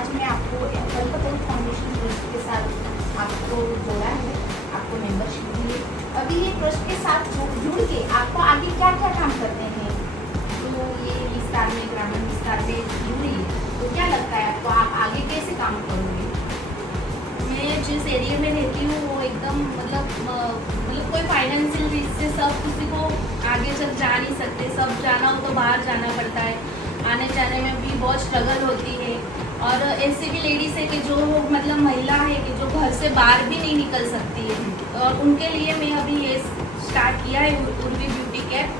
आज मैं आपको कल्पतरु फाउंडेशन ट्रस्ट के साथ आपको जोड़ा है, आपको मेंबरशिप दी है। अभी ये ट्रस्ट के साथ जुड़ के आपको आगे क्या क्या काम करते हैं, तो ये विस्तार में, ग्रामीण विस्तार में जुड़ी है, तो क्या लगता है आपको, आप आगे कैसे काम करोगे? मैं जिस एरिया में रहती हूँ वो एकदम मतलब कोई फाइनेंशियल रीच से सब किसी को आगे तक जा नहीं सकते, सब जाना हो तो बाहर जाना पड़ता है, आने जाने में भी बहुत स्ट्रगल होती है। और ऐसी भी लेडीज़ है कि जो मतलब महिला है कि जो घर से बाहर भी नहीं निकल सकती है, और उनके लिए मैं अभी ये स्टार्ट किया है उर्वी ब्यूटी केयर,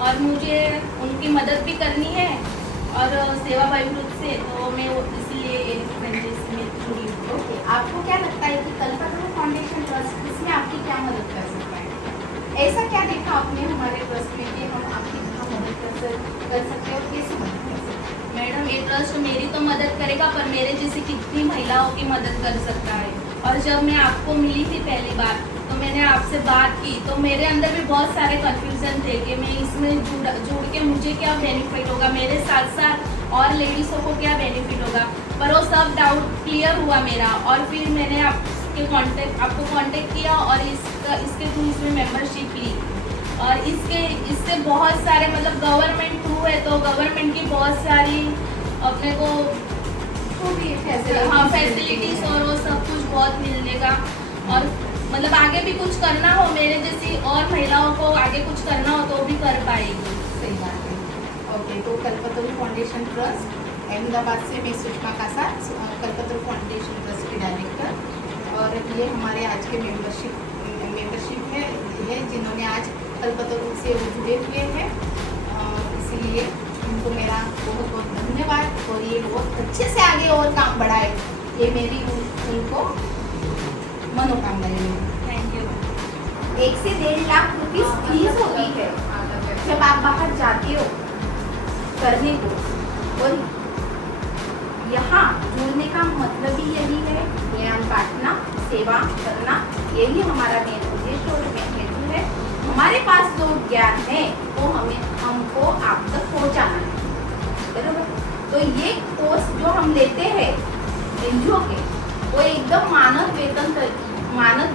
और मुझे उनकी मदद भी करनी है और सेवाभावी रूप से, तो मैं इसलिए में जुड़ी हूँ। ओके, आपको क्या लगता है कि कल्पतरु फाउंडेशन ट्रस्ट इसमें आपकी क्या मदद कर सकता है? ऐसा क्या देखा आपने हमारे ट्रस्ट में कि हम आपकी मदद कर सकते हैं और कैसे मदद कर सकते हैं? मैडम, ये ट्रस्ट मेरी तो मदद करेगा, पर मेरे जैसी कितनी महिलाओं की मदद कर सकता है। और जब मैं आपको मिली थी पहली बार, तो मैंने आपसे बात की, तो मेरे अंदर भी बहुत सारे कन्फ्यूज़न थे कि मैं इसमें जुड़ के मुझे क्या बेनिफिट होगा, मेरे साथ साथ और लेडीज़ों को क्या बेनिफिट होगा। पर वो सब डाउट क्लियर हुआ मेरा, और फिर मैंने आपको कांटेक्ट किया और इसके थ्रू इसमें मेंबरशिप ली। और इससे बहुत सारे मतलब गवर्नमेंट थ्रू है, तो गवर्नमेंट की बहुत सारी अपने को फैसिलिटीज और वो सब कुछ बहुत मिलेगा। और मतलब आगे भी कुछ करना हो, मेरे जैसी और महिलाओं को आगे कुछ करना हो तो भी कर पाएगी। सही बात है। ओके, तो कल्पतरु फाउंडेशन ट्रस्ट अहमदाबाद से मैं सुषमा कासा, कल्पतरु फाउंडेशन ट्रस्ट की डायरेक्टर, और ये हमारे आज के मेंबरशिप है जिन्होंने आज कल्पतरु से जुड़े हुए हैं, इसीलिए उनको मेरा बहुत बहुत धन्यवाद, और ये बहुत अच्छे से आगे और काम बढ़ाए, ये मेरी उनको मनोकामना है। Thank you. 1 से 1.5 लाख रुपीस फीस होती है जब आप बाहर जाते हो करने को, और यहाँ जुड़ने का मतलब ही यही है, ज्ञान बांटना, सेवा करना, यही हमारा मेन उद्देश्य और मेन हेतु है। हमारे पास जो ज्ञान है वो हमको आप तक पहुँचाना है, बराबर। तो ये कोर्स जो हम लेते हैं एनजीओ के, वो एकदम मानद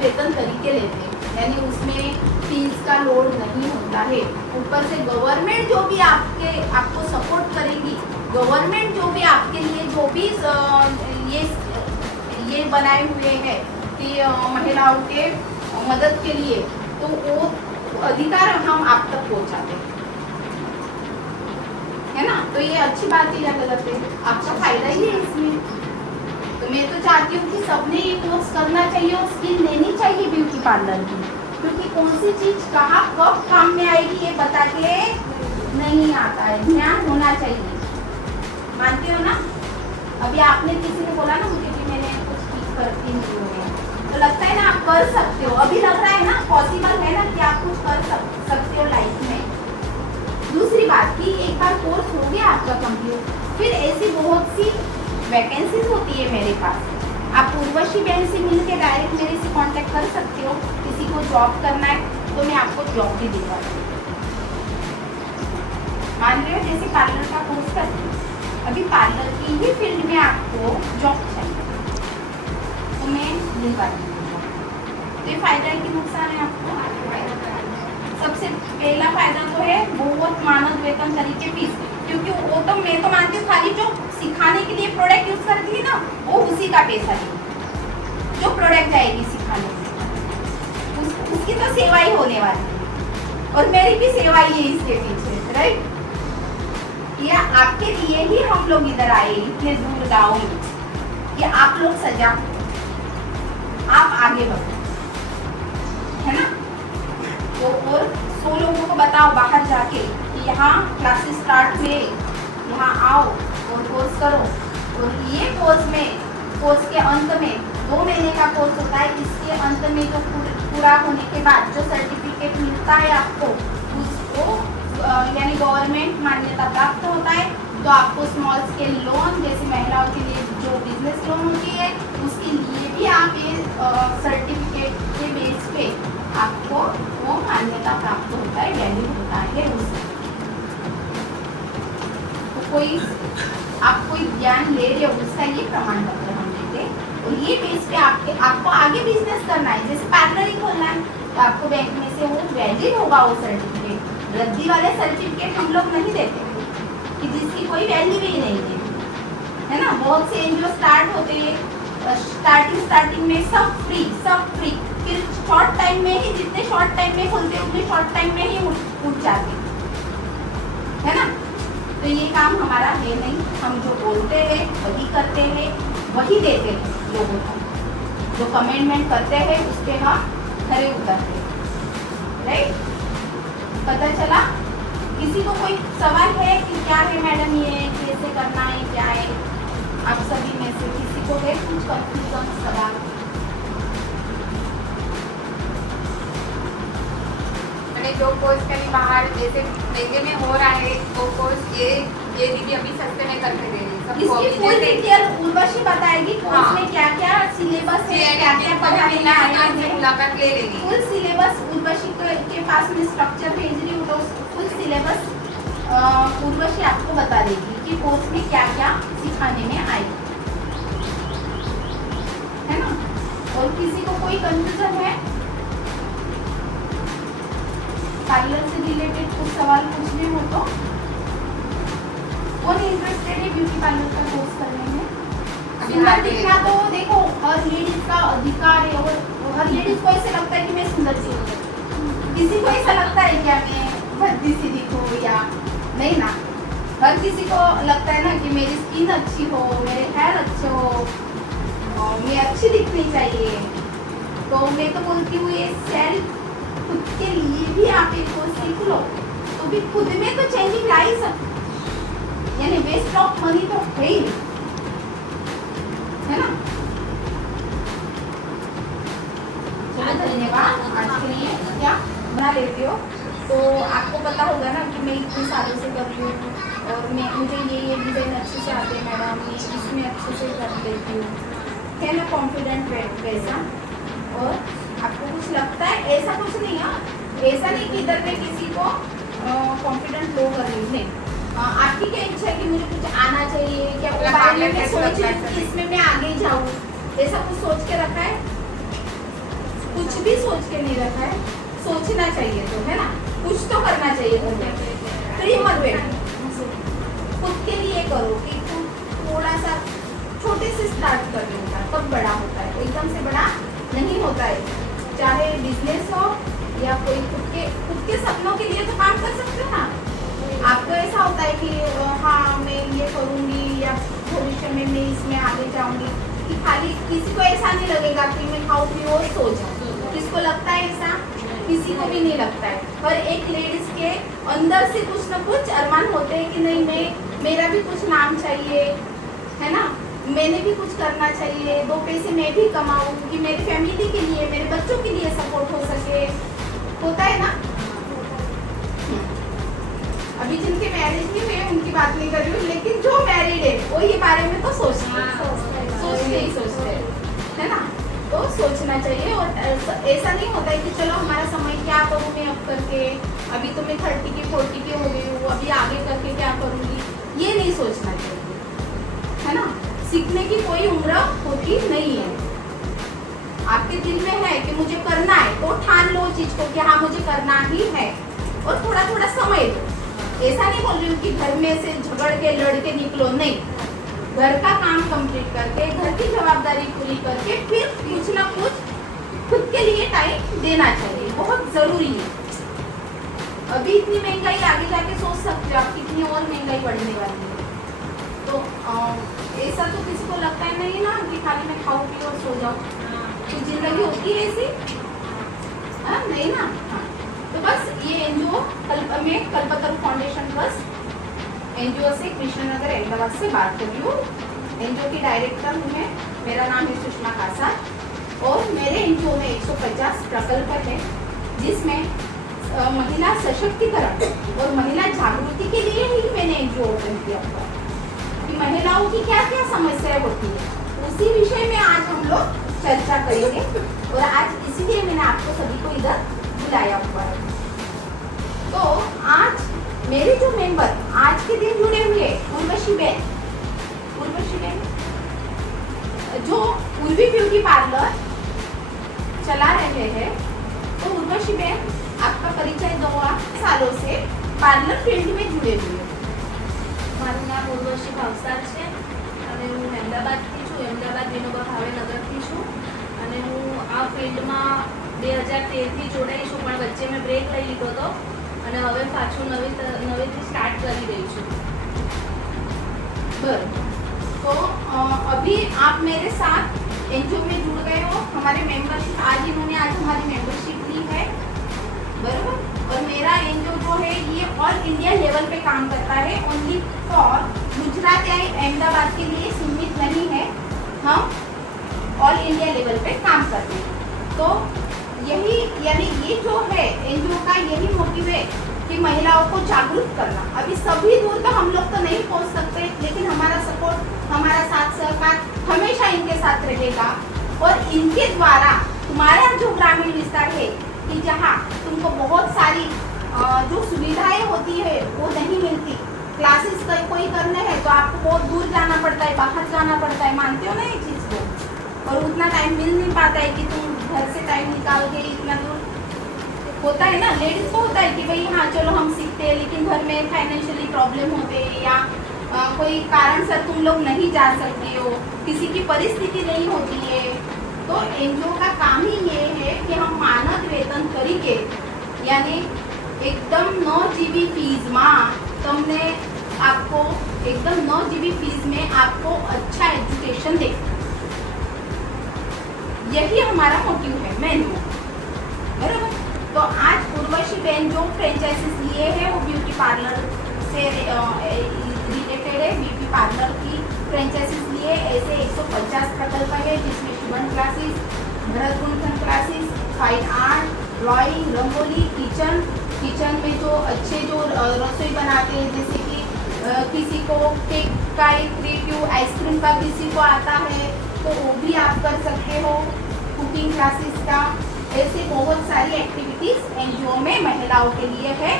वेतन तरीके लेते हैं, यानी उसमें फीस का लोड नहीं होता है। ऊपर से गवर्नमेंट जो भी आपको सपोर्ट करेगी, गवर्नमेंट जो भी आपके लिए जो भी ये बनाए हुए हैं कि महिलाओं के मदद के लिए, तो वो अधिकार हम आप तक पहुंचाते हैं, है ना। तो ये अच्छी बात है या गलत है? आपका फायदा ही है इसमें। तो मैं तो चाहती हूँ कि सबने ये कोर्स करना चाहिए और स्किल लेनी चाहिए ब्यूटी पार्लर की, क्योंकि कौन सी चीज कहाँ कब काम में आएगी ये बता के नहीं आता है, ज्ञान होना चाहिए। मानते हो ना? अभी आपने किसी ने बोला ना मुझे कि मैंने कुछ ठीक करती नहीं हो गया, तो लगता है ना आप कर सकते हो, अभी लग रहा है ना पॉसिबल है ना कि आप कुछ कर सकते हो लाइफ में। दूसरी बात कि एक बार कोर्स हो गया आपका कंप्लीट, फिर ऐसी बहुत सी वैकेंसीज होती है मेरे पास, आप उर्वशी बहन से मिल के डायरेक्ट मेरे से कांटेक्ट कर सकते हो। किसी को जॉब करना है तो मैं आपको जॉब भी दिलवा दूँ। मान लो जैसे पार्लर का कोर्स करती हूँ, अभी पार्लर की ही फील्ड में आपको जॉब चाहिए तो मैं दिलवा दूँगी। तो ये फायदा है कि नुकसान है आपको? सबसे पहला फायदा तो है बहुत मानद वेतन तरीके फीस, क्योंकि वो तो मैं तो मानती हूँ खाली जो सिखाने के लिए प्रोडक्ट यूज करती है ना, वो उसी का पैसा है, जो प्रोडक्ट जाएगी सिखाने उसकी तो सेवा ही होने वाली है, और मेरी भी सेवा ही है इसके पीछे, राइट। या आपके लिए ही हम लोग इधर आए इतने दूर गाँव में, कि आप लोग सजाग हो, आप आगे बढ़ो, है ना। तो और 100 लोगों को बताओ बाहर जाके कि यहाँ क्लासेस स्टार्ट हुए, यहाँ आओ और कोर्स करो। और ये कोर्स के अंत में 2 महीने का कोर्स होता है, इसके अंत में जो पूरा होने के बाद जो सर्टिफिकेट मिलता है आपको, उसको यानी गवर्नमेंट मान्यता प्राप्त होता है, तो आपको स्मॉल स्केल लोन जैसे महिलाओं के लिए जो बिजनेस लोन होती है, उसके लिए भी आप ये सर्टिफिकेट के बेस पे आपको वो मान्यता प्राप्त होता है, वैल्यू होता है उसका। तो कोई आप कोई ज्ञान ले रहे हो उसका इसका ये प्रमाण पत्र हम देते, और ये बेस पे आपको आगे बिजनेस करना है, जैसे पार्लर ही खोलना है तो आपको बैंक में से वो वैलिड होगा वो सर्टिफिकेट। रद्दी वाले सर्टिफिकेट हम लोग नहीं देते कि जिसकी कोई वैल्यू ही नहीं है ना। बहुत से एनजीओ स्टार्ट होते हैं, स्टार्टिंग में सब फ्री, फिर शॉर्ट टाइम में ही, जितने शॉर्ट टाइम में खोलते हैं उतने शॉर्ट टाइम में ही उठ जाते है ना। तो ये काम हमारा है नहीं, हम जो बोलते हैं वही करते हैं, वही देते हैं लोगों को, जो कमेंटमेंट करते हैं उस पर हम खरे उतरते हैं, राइट। पता चला? किसी को कोई सवाल है कि क्या है मैडम ये कैसे करना है, क्या है? आप सभी में से किसी को है कुछ कंफ्यूजन सवाल? जो कोर्स कहीं बाहर जैसे महंगे में हो रहा है वो कोर्स ये दीदी अभी सस्ते में करके दे रही है सबको। इसकी फुल डिटेल उर्वशी बताएगी कोर्स में क्या क्या सिलेबस है, क्या क्या पढ़ाना है, मुलाकात ले लेंगे। फुल सिलेबस उर्वशी के पास में स्ट्रक्चर भेज रही हूँ, तो फुल सिलेबस उर्वशी आपको बता देगी कि कोर्स में क्या क्या सिखाने में आएगा, है ना। और किसी को कोई कंफ्यूजन है पार्लर से रिलेटेड कुछ सवाल पूछने हो तो? कौन इंटरेस्टेड है ब्यूटी पार्लर का कोर्स करने में? सुंदर दिखना तो देखो हर लेडीज का अधिकार है, और हर लेडीज को ऐसे लगता है कि मैं सुंदर सी हूँ। किसी को ऐसा लगता है क्या मैं भद्दी सी दिखूं या नहीं ना। हर किसी को लगता है ना कि मेरी स्किन अच्छी हो, मेरे हेयर अच्छे हो, और मैं अच्छी दिखनी चाहिए। तो मैं तो बोलती हूँ ये सेल्फ खुद के लिए भी आप एक कोर्स सीख लो, तो भी खुद में तो चेंजिंग ला ही सकते, यानी वेस्ट ऑफ मनी तो है ही, है ना। चलो धन्यवाद। आज के लिए क्या बना लेते हो, तो आपको पता होगा ना कि मैं इतने सालों से कर रही हूँ, और मुझे ये डिज़ाइन अच्छे से आते हैं मैडम, मैं इसमें अच्छे से कर लेती हूँ, है ना। कॉन्फिडेंट वैसा। और आपको कुछ लगता है ऐसा कुछ नहीं है, ऐसा नहीं कि इधर में किसी को कॉन्फिडेंट लो कर रही है। आपकी क्या इच्छा है कि मुझे कुछ आना चाहिए क्या, वो बारे में सोच रही इसमें मैं आगे जाऊँ, ऐसा कुछ सोच के रखा है? कुछ भी सोच के नहीं रखा है, सोचना चाहिए तो, है ना। कुछ तो करना चाहिए तुम्हें, फ्री मत बैठो, खुद के लिए करो कि तुम थोड़ा सा छोटे से स्टार्ट कर लेगा तब बड़ा होता है, एकदम से बड़ा नहीं होता है। चाहे बिजनेस हो या कोई खुद के सपनों के लिए तो काम कर सकते हो ना। आपको ऐसा होता है कि हाँ मैं ये करूँगी या भविष्य में मैं इसमें आगे जाऊँगी, कि खाली किसी को ऐसा नहीं लगेगा कि मैं खाऊंगी और सो जाऊँ। किसको लगता है ऐसा? किसी को भी नहीं लगता है। पर एक लेडीज के अंदर से कुछ न कुछ अरमान होते हैं कि नहीं मेरा भी कुछ नाम चाहिए, है ना, मैंने भी कुछ करना चाहिए, 2 पैसे मैं भी कमाऊँ कि मेरी फैमिली के लिए, मेरे बच्चों के लिए सपोर्ट हो सके, होता है ना। अभी जिनके मैरिज नहीं हुए उनकी बात नहीं कर रही हूँ, लेकिन जो मैरिड है वो ये बारे में तो सोचते है ना। तो सोचना चाहिए, और ऐसा नहीं होता है कि चलो हमारा समय क्या करूँ मैं अब करके, अभी तो मैं 30 की 40 की हो गई हूँ, अभी आगे करके क्या करूँगी, ये नहीं सोचना चाहिए, है ना। सीखने की कोई उम्र होती नहीं है। आपके दिल में है कि मुझे करना है तो ठान लो चीज को कि हाँ मुझे करना ही है, और थोड़ा थोड़ा समय दो। ऐसा नहीं बोल रही हूँ कि घर में से झगड़ के लड़ के निकलो, नहीं। घर का काम कंप्लीट करके, घर की जवाबदारी पूरी करके फिर कुछ ना कुछ खुद के लिए टाइम देना चाहिए, बहुत जरूरी है। अभी इतनी महंगाई, आगे जाके सोच सकते हो आप कितनी और महंगाई बढ़ने वाली है। तो ऐसा तो किसी को लगता है नहीं ना कि खाली मैं खाऊं पी और सो जाऊं, तो जिंदगी होती है ऐसी, नहीं ना। तो बस ये एनजीओ में कल्पतरु फाउंडेशन ट्रस्ट एनजीओ से कृष्णनगर अहमदाबाद से बात कर रही हूँ। एनजीओ की डायरेक्टर हूँ मैं, मेरा नाम है सुषमा कासा, और मेरे एनजीओ में 150 प्रकल्प है, जिसमें महिला सशक्तिकरण और महिला जागृति के लिए ही मैंने एनजीओ ओपन किया था कि महिलाओं की क्या क्या समस्याएं होती है, उसी विषय में आज हम लोग चर्चा करेंगे। और आज इसीलिए मैंने आपको सभी को इधर बुलाया हुआ है। तो आज मेरे जो मेंबर आज के दिन जुड़े हुए, उर्वशी बहन उर्वी ब्यूटी पार्लर चला रहे हैं। तो उर्वशी बहन, आपका परिचय दो। आप सालों से पार्लर फील्ड में जुड़े हुए। મારું નામ ઉર્વશી ભાવસાર છે અને હું અમદાવાદથી છું, અમદાવાદ વિનોબા ભાવે નગરથી છું અને હું આ ફિલ્ડમાં 2013થી જોડાઈ છું, પણ વચ્ચે મેં બ્રેક લઈ લીધો હતો અને હવે પાછું નવેથી સ્ટાર્ટ કરી રહી છું। तो अभी आप मेरे साथ एनजीओ में जुड़ गए हो। हमारे मेंबरशिप आज इन्होंने आज हमारी मेंबरशिप ली है, बराबर। और मेरा एनजीओ जो है ये ऑल इंडिया लेवल पे काम करता है, ओनली फॉर गुजरात या अहमदाबाद के लिए सीमित नहीं है, हम ऑल इंडिया लेवल पे काम करते हैं। तो यही यानी ये जो है एनजीओ का यही मोटिव है कि महिलाओं को जागरूक करना। अभी सभी दूर तो हम लोग तो नहीं पहुंच सकते, लेकिन हमारा सपोर्ट, हमारा साथ सहकार हमेशा इनके साथ रहेगा। और इनके द्वारा तुम्हारा जो ग्रामीण विस्तार है कि जहाँ तुमको बहुत सारी जो सुविधाएं होती है वो नहीं मिलती, क्लासेस कोई करने हैं तो आपको बहुत दूर जाना पड़ता है, बाहर जाना पड़ता है, मानते हो ना ये चीज़ को। और उतना टाइम मिल नहीं पाता है कि तुम घर से टाइम निकाल के इतना दूर। होता है ना, लेडीज को होता है कि भाई हाँ चलो हम सीखते हैं, लेकिन घर में फाइनेंशियली प्रॉब्लम होते हैं या कोई कारण से तुम लोग नहीं जा सकते हो, किसी की परिस्थिति नहीं होती है। तो एनजीओ का काम ही ये है कि हम मानद वेतन तरीके यानी एकदम 9 GB फीस में तुमने आपको एकदम 9 GB फीस में आपको अच्छा एजुकेशन दे। यही हमारा मोटिव है, मेन मोटिव, बराबर। तो आज उर्वशी बहन जो फ्रेंचाइजीज लिए हैं वो ब्यूटी पार्लर से रिलेटेड है। ब्यूटी पार्लर की फ्रेंचाइजीज लिए ऐसे 150 प्रकल्प है, जिसमें ट्यूशन क्लासेस, भरत गुंथन classes, fine art, drawing, rangoli, kitchen में जो अच्छे जो रसोई बनाते हैं, जैसे कि किसी को केक का एक क्रिएटिव, आइसक्रीम का किसी को आता है तो वो भी आप कर सकते हो, कुकिंग क्लासेस का। ऐसे बहुत सारी एक्टिविटीज एनजीओ में महिलाओं के लिए है,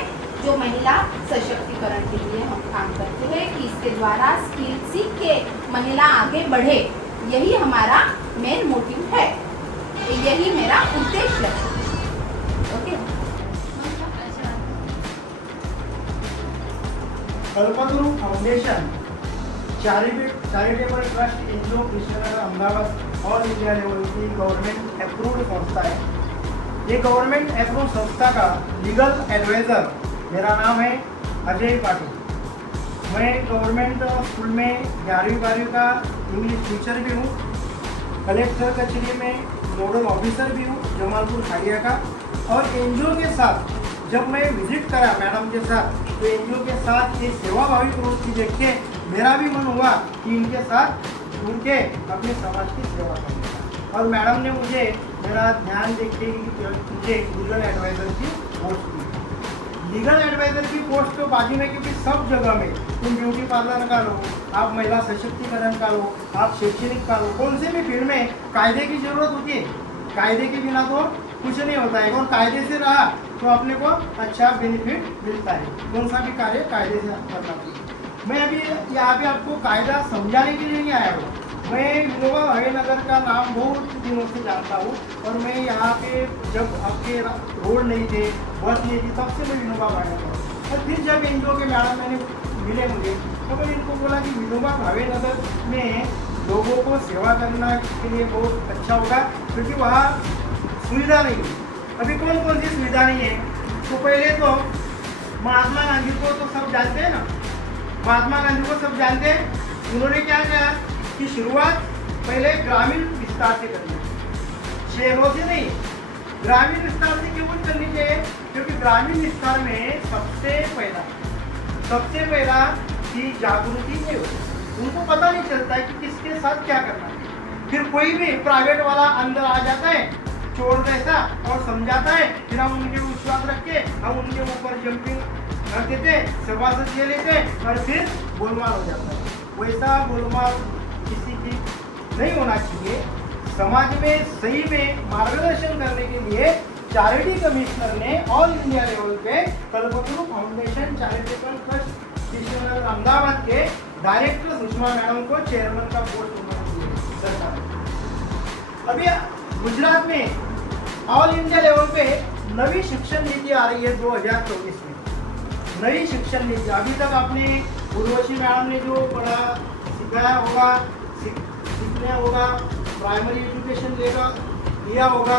जो महिला सशक्तिकरण के लिए हम काम करते हैं कि इसके द्वारा स्किल सीख के महिला आगे बढ़े। यही हमारा मेन मोटिव है, यही मेरा उद्देश्य है। Okay. Kalpataru foundation charitable trust NGO Krishnanagar Ahmedabad all India level की गवर्नमेंट अप्रूव्ड संस्था है। ये गवर्नमेंट अप्रूव संस्था का लीगल एडवाइज़र मेरा नाम है अजय पाटिल। मैं गवर्नमेंट स्कूल में 11वीं 12वीं का इंग्लिश टीचर भी हूँ, कलेक्टर कचहरी में नोडल ऑफिसर भी हूँ जमालपुर खाड़िया का। और एनजीओ के साथ जब मैं विजिट करा मैडम के साथ, तो एनजीओ के साथ ये सेवाभावी प्रवृत्ति देख के मेरा भी मन हुआ कि इनके साथ उनके अपने समाज की सेवा करने का। और मैडम ने मुझे मेरा ध्यान देख के मुझे लीगल एडवाइज़र की पोस्ट दी। लीगल एडवाइज़र की पोस्ट तो बाजू में, क्योंकि सब जगह में तुम ब्यूटी पार्लर का लो, आप महिला सशक्तिकरण का लो, आप शैक्षणिक का लो, कौन से भी फील्ड में कायदे की ज़रूरत होती है। कायदे के बिना तो कुछ नहीं होता है, और कायदे से रहा तो अपने को अच्छा बेनिफिट मिलता है। कौन सा भी कार्य कायदे से करना चाहिए। मैं अभी यहाँ पे आपको कायदा समझाने के लिए नहीं आया हूँ। मैं विनोबा भावे नगर का नाम बहुत दिनों से जानता हूँ, और मैं यहाँ पे जब आपके रोड नहीं थे, बस नहीं थी, तब से मैं विनोबा भावे नगर। और फिर जब एनजीओ के मैडम मैंने मिले मुझे, तो मैंने इनको बोला कि विनोबा भावे नगर में लोगों को सेवा करना के लिए बहुत अच्छा होगा, क्योंकि वहाँ सुविधा नहीं है। अभी कौन कौन सी सुविधा नहीं है? तो पहले तो महात्मा गांधी को तो सब जानते हैं ना, महात्मा गांधी को सब जानते हैं। उन्होंने क्या किया कि शुरुआत पहले ग्रामीण विस्तार से करनी, शहरों से नहीं, ग्रामीण विस्तार से क्यों करनी चाहिए? क्योंकि ग्रामीण विस्तार में सबसे पहला कि जागृति नहीं होती, उनको पता नहीं चलता है कि किसके साथ क्या करना है। फिर कोई भी प्राइवेट वाला अंदर आ जाता है चोर जैसा और समझाता है, फिर हम उनके विश्वास रख के हम उनके ऊपर जंपिंग कर देते, सभासद ले लेते और फिर गोलमाल हो जाता है। वैसा गोलमाल किसी की नहीं होना चाहिए। समाज में सही में मार्गदर्शन करने के लिए चैरिटी कमिश्नर ने ऑल इंडिया लेवल पे Kalpataru foundation charitable trust Krishnanagar Ahmedabad के डायरेक्टर सुषमा मैडम को चेयरमैन का पोस्ट सरकार। अभी गुजरात में ऑल इंडिया लेवल पे नई शिक्षण नीति आ रही है 2024 में। नई शिक्षण नीति, अभी तक आपने उर्वशी मैडम ने जो पढ़ा सिखाया होगा, सीखने होगा, प्राइमरी एजुकेशन लिया होगा,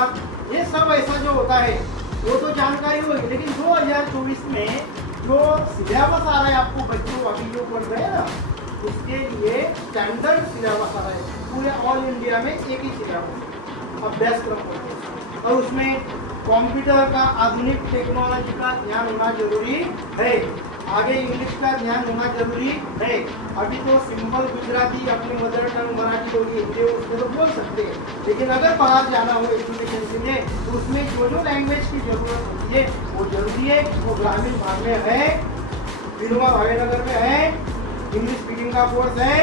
ये सब ऐसा जो होता है वो तो जानकारी होगी। लेकिन 2024 में जो सिलेबस आ रहा है आपको बच्चों अभी जो पढ़ रहे हैं ना, उसके लिए स्टैंडर्ड सिलेबस आ रहा है पूरे ऑल इंडिया में। एक ही सिलेबस अभ्यासक्रम होता है और उसमें कंप्यूटर का आधुनिक टेक्नोलॉजी का ध्यान होना जरूरी है, आगे इंग्लिश का ध्यान होना जरूरी है। अभी तो सिंपल गुजराती अपनी मदर टंग मराठी होगी, हिंदी उसमें तो बोल सकते हैं, लेकिन अगर बाहर जाना हो एजुकेशन के लिए तो उसमें जो लैंग्वेज की जरूरत होती है वो जरूरी है। वो ग्रामीण भाग में है, विनोबा भावे नगर में है, इंग्लिश स्पीकिंग का कोर्स है,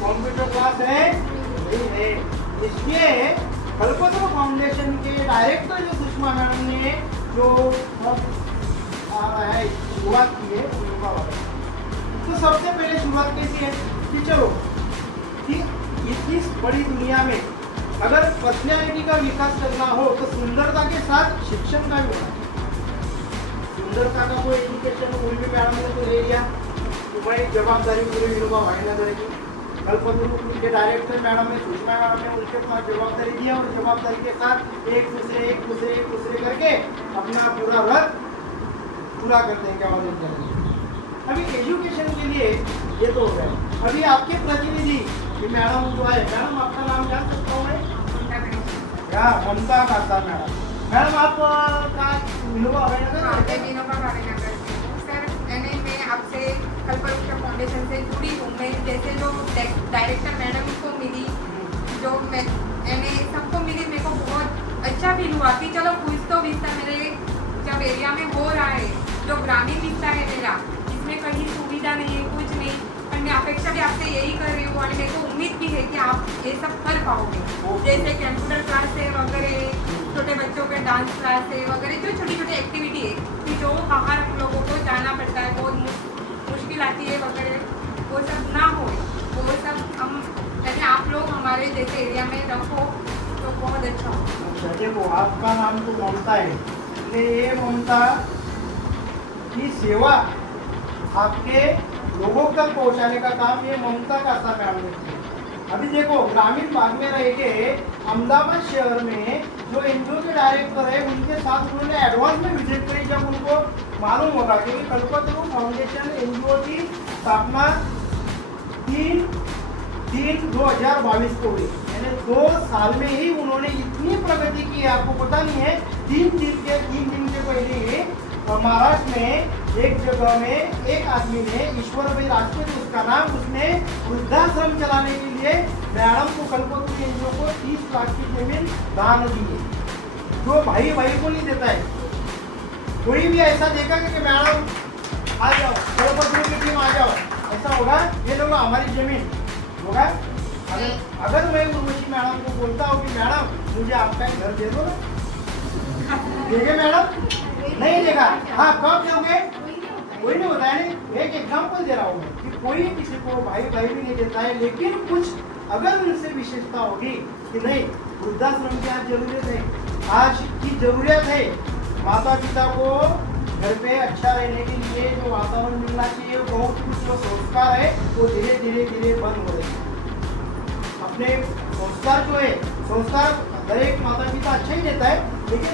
कंप्यूटर क्लास है, यही है। इसलिए कल्पतरु फाउंडेशन के डायरेक्टर जो सुषमा मैडम ने जो आ रहा है शुरुआत की है, तो सबसे पहले शुरुआत कैसी है कि चलो कि इतनी बड़ी दुनिया में अगर पर्सनैलिटी का विकास करना हो तो सुंदरता के साथ शिक्षण का भी होना चाहिए। सुंदरता का कोई एजुकेशन उर्वी मैडम ने तो ले लिया, तो मैं जवाबदारी पूरी विनोबा भाई नगर की कल्पतरु के डायरेक्टर मैडम ने सुषमा मैडम ने उनके पास जवाबदारी दिया और जवाबदारी के साथ एक दूसरे करके अपना पूरा वर्क पूरा करते हैं। क्या मतलब अभी एजुकेशन के लिए ये तो हो गया। अभी आपके प्रतिनिधि मैडम जो है, मैडम आपका नाम जान सकता हूँ मैं? ममता कासा मैडम। मैडम आप का विनोबा भावे नगर सर, मैं आपसे कल्पवृक्ष फाउंडेशन से जुड़ी हूँ। मैं जैसे जो डायरेक्टर मैडम को मिली, जो मैंने सबको मिली, मेरे को बहुत अच्छा फील हुआ कि चलो कुछ तो विस्तार मेरे जब एरिया में हो रहा है, जो ग्रामीण विस्तार है मेरा, इसमें कहीं सुविधा नहीं है, कुछ नहीं, पर मैं अपेक्षा भी आपसे यही कर रही हूँ और मेरे को उम्मीद भी है कि आप ये सब कर पाओगे। जैसे कंप्यूटर क्लास है वगैरह, छोटे बच्चों के डांस क्लास है वगैरह, जो छोटी छोटी एक्टिविटी है कि जो बाहर लोगों को जाना पड़ता है, बहुत मुश्किल आती है वगैरह, वो सब ना हो, वो सब हम जैसे आप लोग हमारे जैसे एरिया में रखो तो बहुत अच्छा हो। अच्छा, देखो आपका नाम तो ममता है, ये ममता की सेवा आपके लोगों तक पहुंचाने का काम ये ममता कासा मैडम ने किया। अभी देखो ग्रामीण भाग में रह के अहमदाबाद शहर में जो एनजीओ के डायरेक्टर है उनके साथ उन्होंने एडवांस में विजिट करी, जब उनको मालूम होगा कि कल्पतरु फाउंडेशन एनजीओ की स्थापना 3/3/2022 को हुई, यानी 2 साल में ही उन्होंने इतनी प्रगति की है, आपको पता नहीं है। 3 दिन के पहले ही महाराष्ट्र में एक जगह में एक आदमी ने, ईश्वर भाई राजपूत उसका नाम, उसने वृद्धाश्रम चलाने के लिए मैडम को कल्पतरु एनजीओ को 30 लाख की जमीन दान दी है, जो भाई को नहीं देता है। कोई भी ऐसा देखा कि मैडम आ जाओ, कल्पतरु की टीम आ जाओ, ऐसा होगा? ये लोग हमारी जमीन होगा। अगर मैं उर्वशी मैडम को बोलता हूँ कि मैडम मुझे आपका एक घर दे दो ना, देंगे मैडम? नहीं देगा। हाँ, कब दोगे? कोई नहीं होता है। एक एग्जाम्पल दे रहा हूँ कि कोई किसी को भाई भी नहीं देता है, लेकिन कुछ अगर उनसे विशेषता होगी कि नहीं वृद्धाश्रम की आज जरूरत है, आज की जरूरत है, माता पिता को घर पे अच्छा रहने के लिए जो वातावरण मिलना चाहिए, बहुत कुछ जो संस्कार है वो धीरे धीरे बंद हो रहे हैं। अपने संस्कार जो है, संस्कार हर एक माता पिता अच्छा ही देता है, लेकिन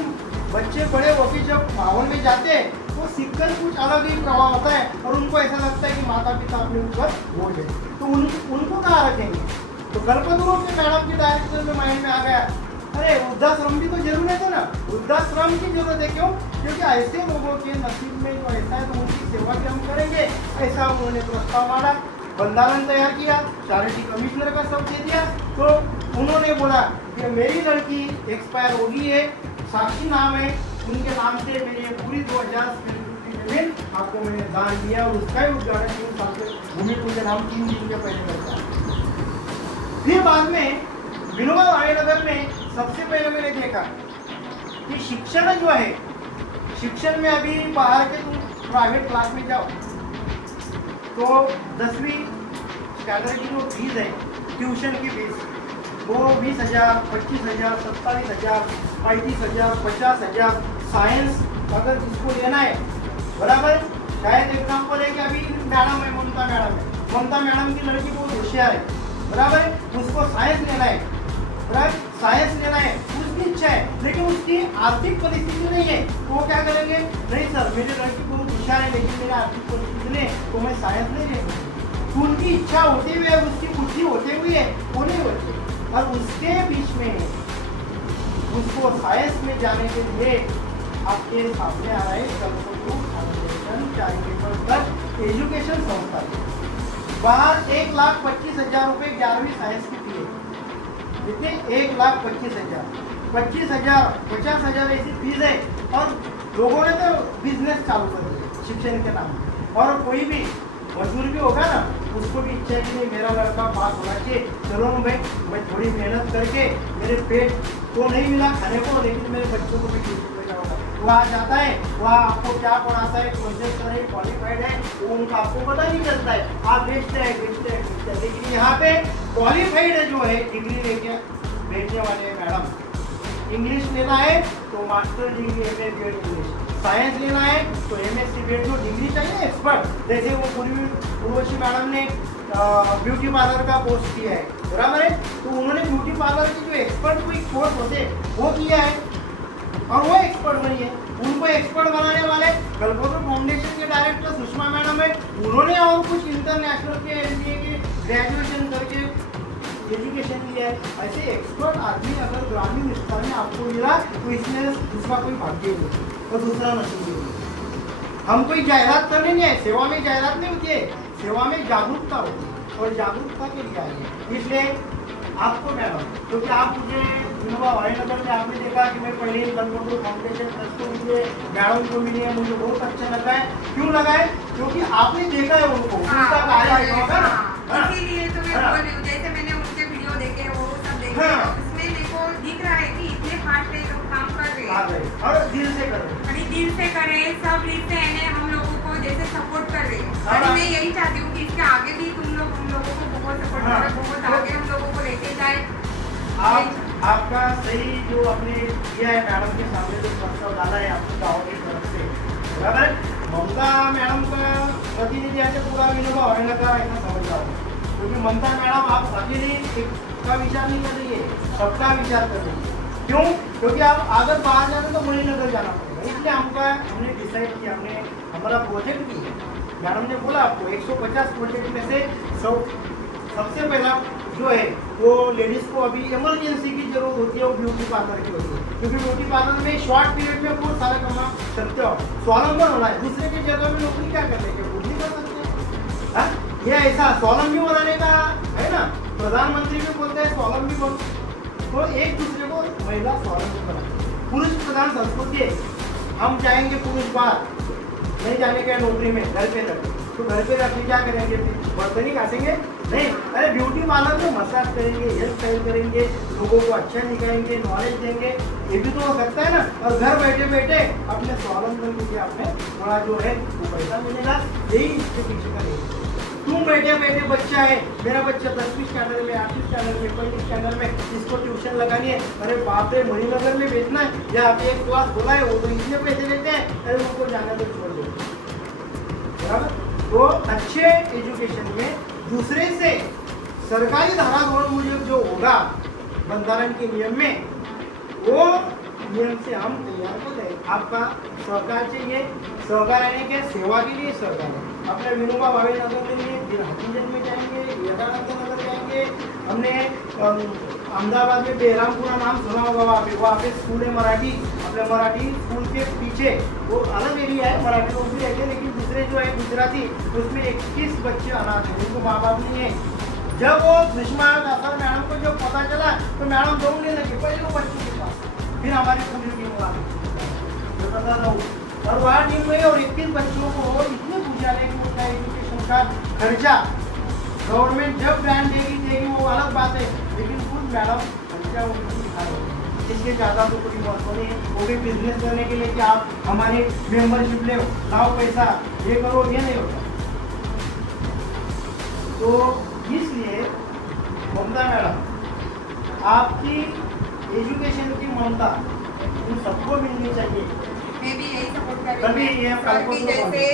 बच्चे बड़े होकर जब माहौल में जाते हैं तो सीखकर कुछ अलग ही प्रभाव होता है और उनको ऐसा लगता है कि माता पिता अपने ऊपर बोझ है, तो उनको कहाँ रखेंगे? तो कल्पतरु के मैडम के डायरेक्टर में माइंड में आ गया, अरे वृद्धाश्रम भी तो जरूरत है ना, वृद्धाश्रम की जरूरत है। क्यों? क्योंकि ऐसे लोगों के नसीब में जो ऐसा है तो उनकी सेवा भी हम करेंगे। ऐसा उन्होंने प्रस्ताव मारा, बंधारण तैयार किया, चैरिटी कमिश्नर का सब दे दिया। तो उन्होंने बोला कि मेरी लड़की एक्सपायर हो गई है, साक्षी नाम है, उनके नाम से मैंने पूरी 2000 स्क्वायर फीट की जमीन आपको मैंने दान दिया और उसका ही उद्घाटन 3 साल से भूमि पूजन हम 3 दिन के पहले करता है। फिर बाद में विनोबा भावे नगर में सबसे पहले मैंने देखा कि शिक्षण जो है, शिक्षण में अभी बाहर के तुम प्राइवेट क्लास में जाओ तो 10वीं स्टैंडर्ड की जो फीस है, ट्यूशन की फीस वो 20,000, 25,000, 27,000, 35,000, 50,000 साइंस अगर जिसको लेना है, बराबर। शायद एग्जाम्पल है कि अभी मैडम है, ममता मैडम की लड़की बहुत होशियार है, बराबर, उसको साइंस लेना है, बराबर, साइंस लेना है, उसकी इच्छा है, लेकिन उसकी आर्थिक परिस्थिति नहीं है, तो वो क्या करेंगे, नहीं सर मेरी लड़की बहुत होशियार है लेकिन मेरी आर्थिक परिस्थिति नहीं, तो मैं साइंस नहीं ले सकती। उनकी इच्छा होती हुई है, उसकी बुद्धि होते हुए है, वो नहीं होती, और उसके बीच में उसको साइंस में जाने के लिए आपके सामने आ रहा है कल्पतरु फाउंडेशन चैरिटेबल ट्रस्ट एजुकेशन संस्था। बाहर 1,25,000 रुपये 11वीं साइंस की फी है, देखिए 1,25,000, 25,000, 50,000 ऐसी फीस है, और लोगों ने तो बिजनेस चालू कर दिया शिक्षण के नाम पर। और कोई भी मजदूर भी होगा ना, उसको भी इच्छा है कि नहीं मेरा लड़का पास होना चाहिए, चलो भाई मैं थोड़ी मेहनत करके, मेरे पेट को नहीं मिला खाने को लेकिन मेरे बच्चों को भी ट्यूशन में जाऊँगा, वहाँ जाता है, वहाँ आपको क्या पढ़ाता है, प्रोजेक्टर है, क्वालिफाइड है, वो उनका आपको पता नहीं चलता है, आप बेचते हैं। लेकिन यहाँ पे क्वालिफाइड जो है डिग्री लेके भेजने वाले हैं मैडम। इंग्लिश लेना है तो master degree MA BEd English, science लेना है तो MSc BEd जो डिग्री चाहिए एक्सपर्ट, जैसे वो उर्वशी मैडम ने ब्यूटी पार्लर का कोर्स किया है, बराबर है, तो उन्होंने ब्यूटी पार्लर के जो एक्सपर्ट कोई कोर्स होते वो किया है, और वो एक्सपर्ट बनी है। उनको एक्सपर्ट बनाने वाले कल्पतरु फाउंडेशन के डायरेक्टर सुषमा मैडम है, उन्होंने और कुछ इंटरनेशनल के MBA के ग्रेजुएशन करके एजुकेशन लिया है। ऐसे एक्सपर्ट आदमी अगर ग्रामीण विस्तार में आपको मिला तो इसमें दूसरा कोई भाग्य नहीं और दूसरा नसीब नहीं। हम कोई जायरात करने नहीं है, सेवा में जायरात नहीं होती है, सेवा में जागरूकता होती है, और जागरूकता के लिए आई है। इसलिए आपको मैडम, क्योंकि आप मुझे विनोबा भाईनगर में आपने देखा कि मैं पहले ही कल्पतरु फाउंडेशन ट्रस्ट को मिली है, मैडम को मिली है, मुझे बहुत अच्छा लगा है। क्यों लगा है? क्योंकि आपने देखा है उनको, उनका कार्य होगा ना, इसीलिए तो मैं बोल रही हूँ, जैसे मैंने उनके वीडियो देखे वो सब देखे, उसमें मेरे को दिख रहा है कि इतने फास्ट लोग काम कर रहे हैं और दिल से कर रहे हैं, दिल से करे, सब रीत से हम लोगों को जैसे सपोर्ट कर रहे हैं। और मैं यही चाहती हूँ कि इसके आगे भी तुम लोग हम लोगों को बहुत सपोर्ट करो, बहुत आगे हम लोगों को लेके जाए। आपका सही जो आपने किया है मैडम के सामने जो प्रस्ताव डाला है आपके गाँव की तरफ से, बराबर, ममता मैडम का प्रतिनिधि आके पूरा विनोबा भाईनगर का ऐसा समझ रहा हूँ, क्योंकि ममता मैडम आप अकेले का विचार नहीं कर रही है, सबका विचार कर रही है। क्यों? क्योंकि आप अगर बाहर जाना तो मणिनगर जाना पड़ेगा, इसलिए हमने डिसाइड किया, हमने हमारा प्रोजेक्ट भी है, मैडम ने बोला आपको 150 प्रोजेक्ट में से सबसे पहला जो है वो लेडीज़ को अभी इमरजेंसी की जरूरत होती है, वो ब्यूटी पार्लर की होती है, क्योंकि ब्यूटी पार्लर में शॉर्ट पीरियड में बहुत सारा कमा सकते हो, स्वावलंबन होना है, दूसरे की जगह में नौकरी क्या कर लेंगे, खुद नहीं कर सकते हैं। ये ऐसा स्वावलंबी बनाने का है ना, प्रधानमंत्री भी बोलते हैं स्वावलंबी बनो, तो एक दूसरे को महिला स्वावलंबी बनाए। पुरुष प्रधान संस्कृति है, हम चाहेंगे पुरुष बाहर नहीं जाने के नौकरी में, घर पे रखें, तो घर पे रख क्या करेंगे, बर्तन ही घासेंगे नहीं, अरे ब्यूटी पार्लर में मसाज करेंगे, हेयर स्टाइल करेंगे, लोगों को अच्छा दिखाएंगे, नॉलेज देंगे, ये भी तो हो सकता है ना। और घर बैठे बैठे अपने स्वावलंबन के लिए आपने थोड़ा जो है वो पैसा मिलेगा, यही इसके पीछे का नहीं। तुम बैठे बैठे बच्चा है, मेरा बच्चा 10वीं स्टैंडर्ड में, 8वीं स्टैंडर्ड में, 1वीं स्टैंडर्ड में, इसको ट्यूशन लगानी है, अरे बाप रे मणिनगर में भेजना है, या आप एक क्लास बोला है वो तो इतने पैसे लेते हैं, अरे उनको जाना तो छोड़ दो, बराबर। तो अच्छे एजुकेशन में दूसरे से सरकारी धारा मुजब जो होगा बंधारण के नियम में, वो नियम से हम तैयार हो जाए। आपका सहकार चाहिए, सहकार यानी कि सेवा के लिए सहकार है। अपने विनोबा भावे नगर के लिए हाथीजन में जाएंगे, विवेकानंद नगर जाएंगे, हमने अहमदाबाद में बेहरामपुरा नाम सुना होगा, वहाँ पे स्कूल है मराठी, अपने मराठी स्कूल के पीछे वो अलग एरिया है, मराठी लोग भी रहते हैं, लेकिन दूसरे जो है गुजराती, उसमें 21 बच्चे अनाथ हैं, उनको माँ बाप नहीं है। जब वो सुषमा मैडम को जब पता चला तो मैडम दौड़ने लगी पहले वो बच्चों के पास, फिर हमारी पूरी टीम वहाँ और वहाँ टीम में और 21 बच्चों को इतने पूछाने की उनका एजुकेशन का खर्चा गवर्नमेंट जब ग्रांट देगी वो अलग बात है, लेकिन खुद मैडम खर्चा उनकी इसलिए ज़्यादा तो कोई महत्व नहीं है। वो भी बिजनेस करने के लिए कि आप हमारी मेंबरशिप ले लाओ पैसा ये करो, ये नहीं होता। तो इसलिए ममता मैडम आपकी एजुकेशन की ममता उन सबको मिलनी चाहिए। मैं भी यही सपोर्ट कर तभी रही ये हूँ सर की जैसे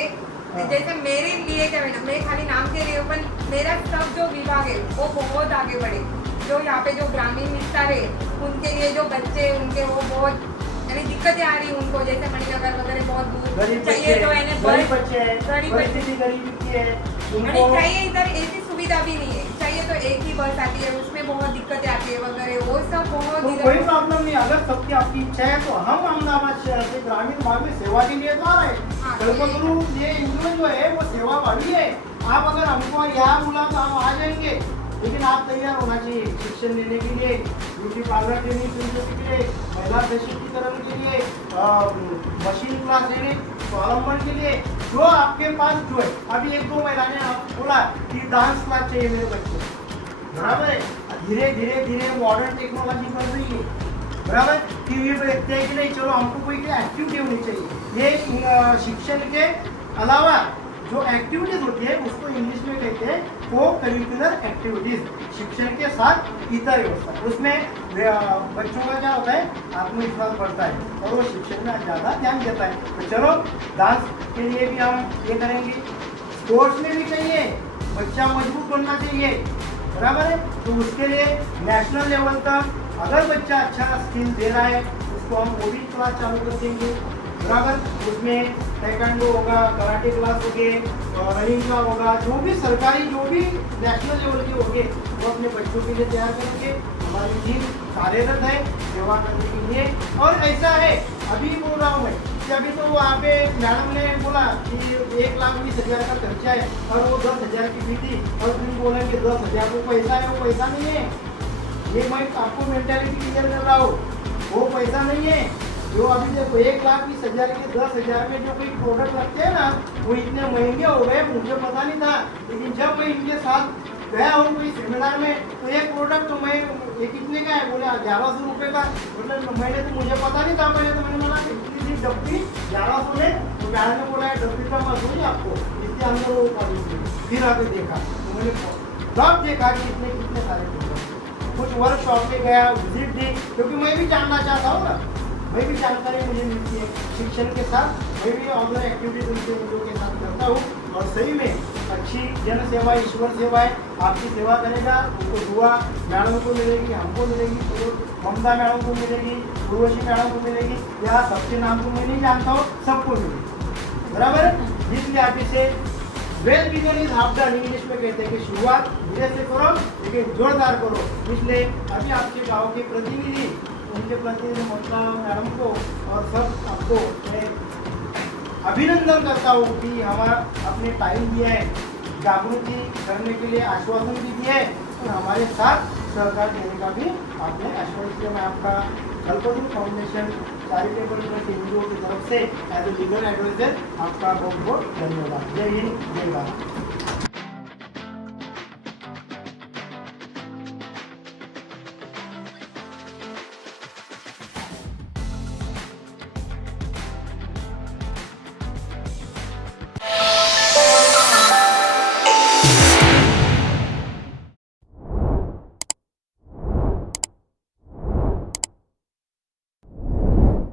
हाँ। जैसे मेरे लिए क्या मैडम, मैं खाली नाम के लिए हूँ, पर मेरा सब जो विभाग है वो बहुत आगे बढ़े। जो यहाँ पे जो ग्रामीण विस्तार है उनके लिए जो बच्चे हैं, उनके वो बहुत यानी दिक्कतें आ रही उनको, जैसे मणिनगर वगैरह बहुत दूर गरीब चाहिए तो बच्चे, इन्हें गरीब बस बच्चे हैं, गरीब बच्चे परिस्थिति गरीबी की है, यानी उनको चाहिए इधर ऐसी सुविधा भी नहीं है, चाहिए तो एक ही बस आती है, उसमें बहुत दिक्कतें आती है वगैरह, वो सब बहुत तो इधर कोई प्रॉब्लम नहीं। अगर सबकी आपकी इच्छा है तो हम अहमदाबाद शहर से ग्रामीण भाग में सेवा के लिए तो आ रहे हैं। हाँ, कल्पतरु ये एनजीओ जो है वो सेवा वाली है। आप अगर हमको यहाँ बुला तो हम आ जाएंगे, लेकिन आप तैयार होना चाहिए शिक्षण लेने के लिए, ब्यूटी पार्लर ट्रेनिंग के लिए, महिला सशक्तिकरण के लिए, मशीन क्लास लेने, स्वावलंबन के लिए, जो आपके पास जो है। अभी एक दो महिला ने आपको बोला कि डांस क्लास चाहिए मेरे बच्चे, बराबर है। धीरे धीरे धीरे मॉडर्न टेक्नोलॉजी बढ़ रही है, बराबर। टीवी पे देखते हैं कि नहीं, चलो हमको कोई एक्टिविटी होनी चाहिए। ये शिक्षण के अलावा जो एक्टिविटीज होती है उसको इंग्लिश में कहते हैं को करिकुलर एक्टिविटीज। शिक्षण के साथ इतर व्यवस्था, उसमें बच्चों का क्या होता है, आत्मविश्वास बढ़ता है और वो शिक्षण में ज़्यादा ध्यान देता है। तो चलो डांस के लिए भी हम ये करेंगे, स्पोर्ट्स में भी चाहिए, बच्चा मजबूत बनना चाहिए, बराबर है। तो उसके लिए नेशनल लेवल तक अगर बच्चा अच्छा स्किल दे रहा है उसको हम वो भी क्लास चालू कर देंगे, बराबर। उसमें टेक्वांडो होगा, कराटे क्लास होंगे, रनिंग का होगा, जो भी सरकारी जो भी नेशनल लेवल के होंगे वो अपने बच्चों के लिए तैयार करेंगे। हमारी टीम कार्यरत है सेवा करने के लिए। और ऐसा है, अभी बोल रहा हूँ मैं कि अभी तो वहाँ पे मैडम ने बोला कि 1,20,000 का खर्चा है और वो 10,000 की फी थी, और फिर बोले कि 10,000 वो पैसा है, वो पैसा नहीं है। ये मैं आपको मेंटालिटी क्लियर कर रहा हूँ, वो पैसा नहीं है। जो अभी देखो 1,20,000 के 10,000 में जो कोई प्रोडक्ट लगते हैं ना, वो इतने महंगे हो गए, मुझे पता नहीं था। लेकिन जब मैं इनके साथ गया हूँ कोई सेमिनार में, तो एक प्रोडक्ट तो मैं ये कितने का है, बोले 1,100 रुपये का। मतलब मैंने तो मुझे पता नहीं था, पहले तो मैंने बोला कि इतनी सी डब्बी 1,100 में, तो मैडम ने बोला डब्बी का मत होगी आपको, इसके अंदर वो क्वालिटी। फिर आगे देखा तो मैंने तब देखा कि इतने कितने सारे प्रोडक्ट। कुछ वर्कशॉप पे गया, विजिट दी, क्योंकि मैं भी जानना चाहता हूँ ना, मैं भी जानकारी मुझे मिलती है शिक्षण के साथ। मैं भी अदर एक्टिविटीज उनके के साथ करता हूँ, और सही में अच्छी जन सेवा ईश्वर सेवा है। आपकी सेवा करेगा उनको दुआ मैडम को मिलेगी, हमको मिलेगी, ममता मैडम को मिलेगी, उर्वशी मैडम को मिलेगी, या सबके नाम को मैं नहीं जानता हूँ, सबको मिलेगी, बराबर है। इसलिए आप इसे well begun is half done, English में कहते हैं कि शुरुआत धीरे से करो लेकिन जोरदार करो। इसलिए अभी आपके गांव के प्रतिनिधि, उनके प्रतिनिधि ममता मैडम को और सब आपको मैं अभिनंदन करता हूँ कि हमारा अपने टाइम दिया है, जागृति करने के लिए आश्वासन भी दिया है, और हमारे साथ सहकार देने का भी आपने आश्वासन दिया। मैं आपका कल्पतरु फाउंडेशन चैरिटेबल ट्रस्ट एनजीओ की तरफ से एज ए लीगल एडवाइजर आपका बहुत बहुत धन्यवाद। जय हिंद, जय भारत।